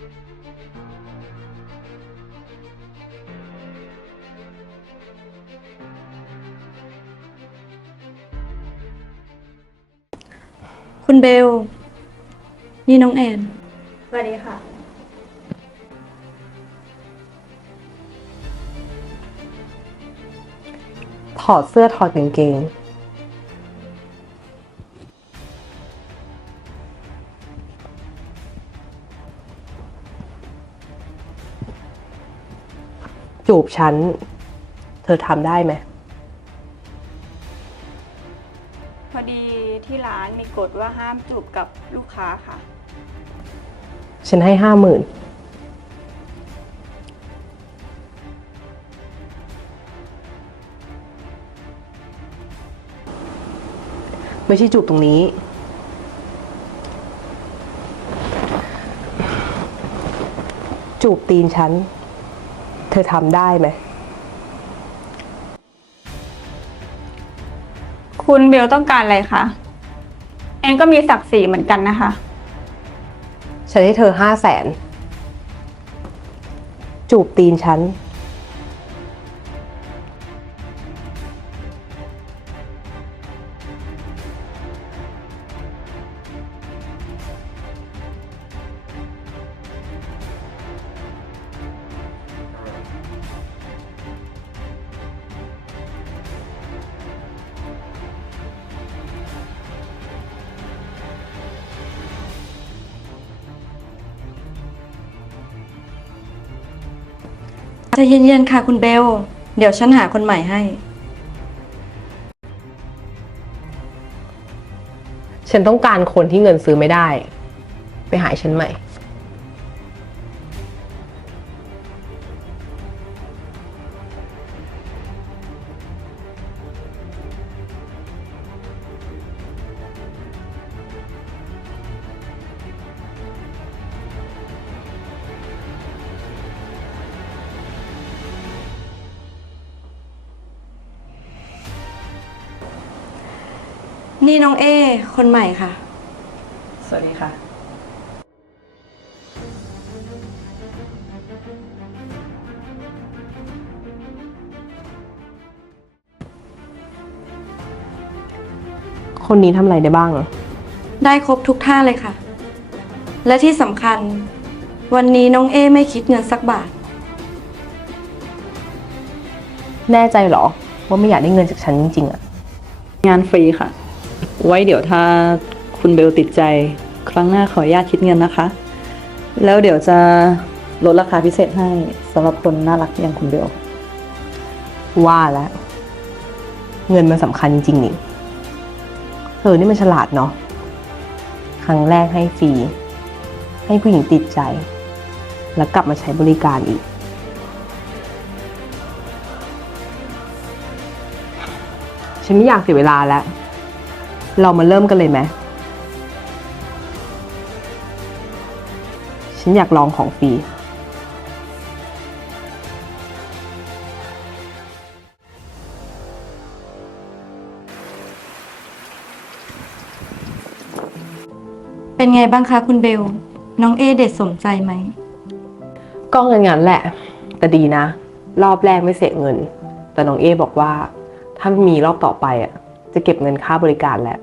คุณเบล นี่น้องแอน สวัสดีค่ะ ถอดเสื้อถอดกางเกง จูบฉัน เธอทำได้ไหม พอดีที่ร้านมีกฎว่าห้ามจูบกับลูกค้าค่ะ ฉันให้ห้าหมื่น ไม่ใช่จูบตรงนี้ จูบตีนฉัน เธอทำได้ไหม คุณเบลต้องการอะไรคะแอนก็มีศักดิ์ศรีเหมือนกันนะคะ ฉันให้เธอห้าแสน จูบตีนฉัน จะเย็นๆค่ะคุณเบล เดี๋ยวฉันหาคนใหม่ให้ ฉันต้องการคนที่เงินซื้อไม่ได้ ไปหาฉันใหม่ นี่น้องเอ คนใหม่ค่ะ สวัสดีค่ะ คนนี้ทำอะไรได้บ้างได้ครบทุกท่าเลยค่ะ และที่สำคัญ วันนี้น้องเอไม่คิดเงินสักบาท แน่ใจเหรอ ว่าไม่อยากได้เงินจากฉันจริงๆอะ งานฟรีค่ะ ไว้เดี๋ยวถ้าคุณเบลติดใจครั้งหน้าขออนุญาตคิดเงินนะคะ แล้วเดี๋ยวจะลดราคาพิเศษให้สำหรับคนน่ารักอย่างคุณเบล ว่าแล้ว เงินมันสำคัญจริงๆนี่เธอนี่มันฉลาดเนาะครั้งแรกให้ฟรีให้ผู้หญิงติดใจ แล้วกลับมาใช้บริการอีก ฉันไม่อยากเสียเวลาแล้ว เรามาเริ่มกันเลยไหม ฉันอยากลองของฟรี เป็นไงบ้างคะคุณเบล น้องเอเด็ดสมใจไหม ก็เงินงั้นแหละ แต่ดีนะ รอบแรกไม่เสียเงิน แต่น้องเอบอกว่า ถ้ามีรอบต่อไปอะ จะเก็บเงินค่าบริการแหละ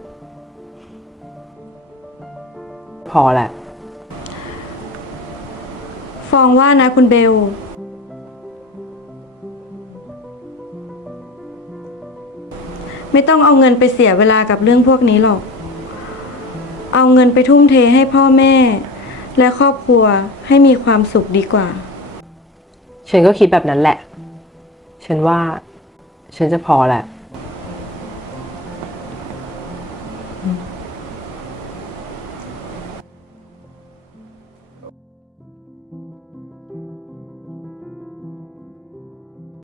พอแหละ ฟองว่านะคุณเบล ไม่ต้องเอาเงินไปเสียเวลากับเรื่องพวกนี้หรอก เอาเงินไปทุ่มเทให้พ่อแม่ และครอบครัวให้มีความสุขดีกว่า ฉันก็คิดแบบนั้นแหละ ฉันว่า ฉันจะพอแหละ